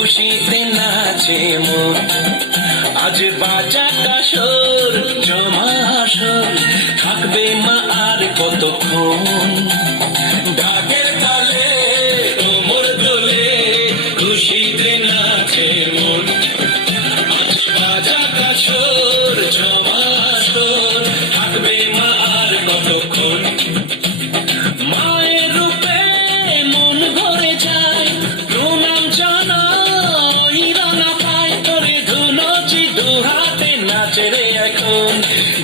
খুশিতে নাচে মন। আজ বাজা কাসর জমা আসর, থাকবে মা আর কতক্ষণ। ঢাকের তালে কোমর দোলে, খুশিতে নাচে মন। আজ বাজা কাসর জমা আসর, থাকবে মা আর কতক্ষণ। মায়ের রূপে মন ভরে যায়, প্রণাম জানাই রানা পায় তোরে ধুনচি দুহাতে নাচে রে এখন।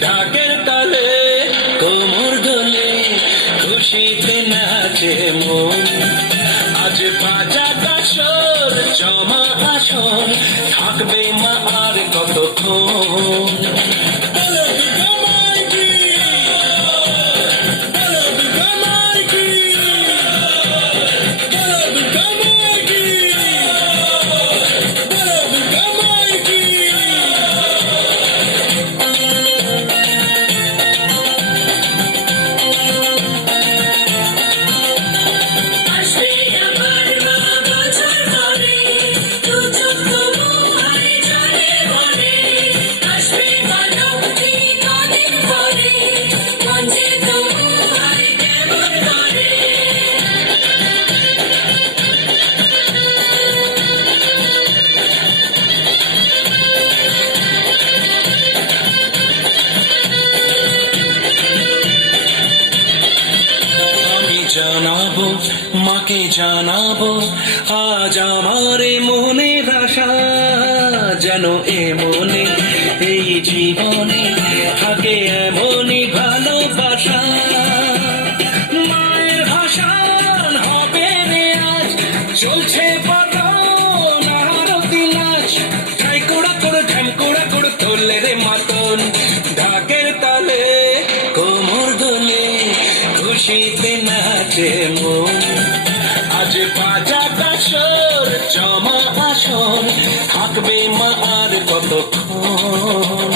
ঢাকের তালে কোমর দোলে, খুশিতে নাচে মন। আজ বাজা কাসর জমা আসর, থাকবে মা আর কতক্ষণ। জানাবো মাকে জানাবো আজ আমার মনের আশা, যেন এ মনে এই জীবনে থাকে এমনই ভালোবাসা। মায়ের ভাষণ হবে রে আজ, চলছে বদন আরতি নাচ। ঢাইকোড়া করে ঢ্যাংকোড়া করে তোলে রে মাতন। ঢাকের তালে কোমর দোলে, খুশিতে নাচে মন। আজ বাজা কাসর জমা আসর, থাকবে মা আর কতক্ষণ।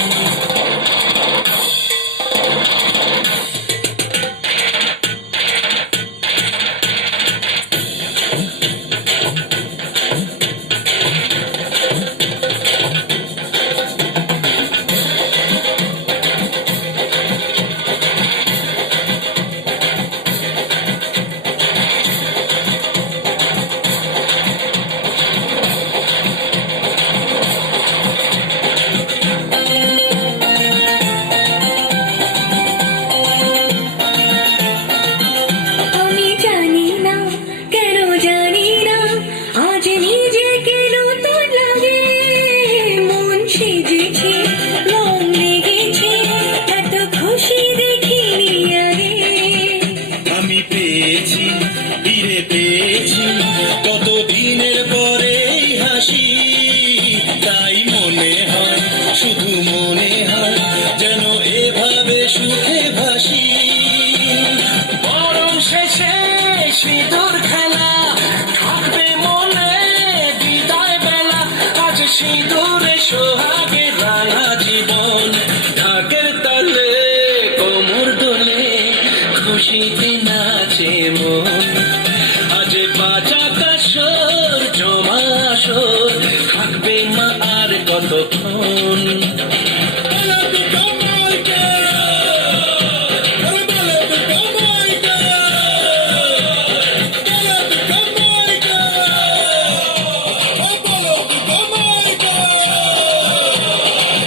ফিরে পেয়েছি কতদিনের পরে হাসি, তাই মনে হয় শুধু মনে হয় যেন এভাবে সুখে ভাসি। বরং শেষে সিঁদুর খেলা থাকবে মনে বিদায় বেলা, আজ সিঁদুরে সোহাগে রাঙা জীবন। ঢাকের তালে কোমর দোলে, খুশিতে নাচে মন। আজ বাজা কাসর জমা আসর, থাকবে মা আর কতক্ষণ।